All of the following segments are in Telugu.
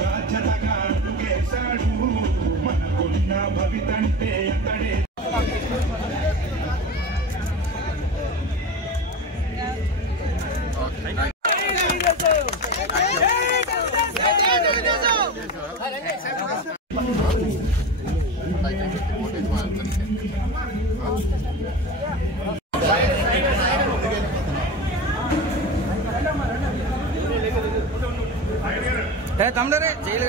బాధ్యతగా అడుగేశాడు మనకున్న భవితంటే అతడే. తమ్ముడు జైలు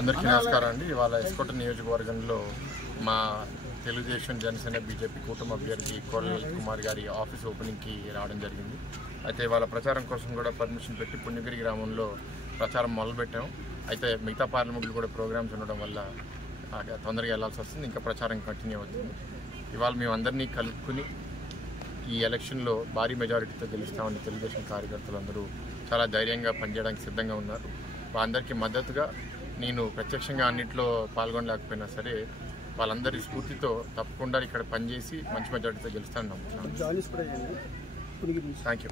అందరికీ నమస్కారం అండి. ఇవాళ ఎస్కోట నియోజకవర్గంలో మా తెలుగుదేశం జనసేన బీజేపీ కూటమి అభ్యర్థి కోళ్ళ కుమార్ గారి ఆఫీస్ ఓపెనింగ్కి రావడం జరిగింది. అయితే ఇవాళ ప్రచారం కోసం కూడా పర్మిషన్ పెట్టి పుణ్యగిరి గ్రామంలో ప్రచారం మొదలుపెట్టాం. అయితే మిగతా పార్లమెంట్లు కూడా ప్రోగ్రామ్స్ ఉండడం వల్ల తొందరగా వెళ్లాల్సి వస్తుంది. ఇంకా ప్రచారం కంటిన్యూ అవుతుంది. ఇవాళ మేము అందరినీ కలుపుకుని ఈ ఎలక్షన్లో భారీ మెజారిటీతో గెలుస్తామని తెలుగుదేశం కార్యకర్తలు అందరూ చాలా ధైర్యంగా పనిచేయడానికి సిద్ధంగా ఉన్నారు. వాళ్ళందరికీ మద్దతుగా నేను ప్రత్యక్షంగా అన్నింటిలో పాల్గొనలేకపోయినా సరే వాళ్ళందరి స్ఫూర్తితో తప్పకుండా ఇక్కడ పనిచేసి మంచి మెజారిటీతో గెలుస్తాను నమ్ముతున్నాను. Thank you.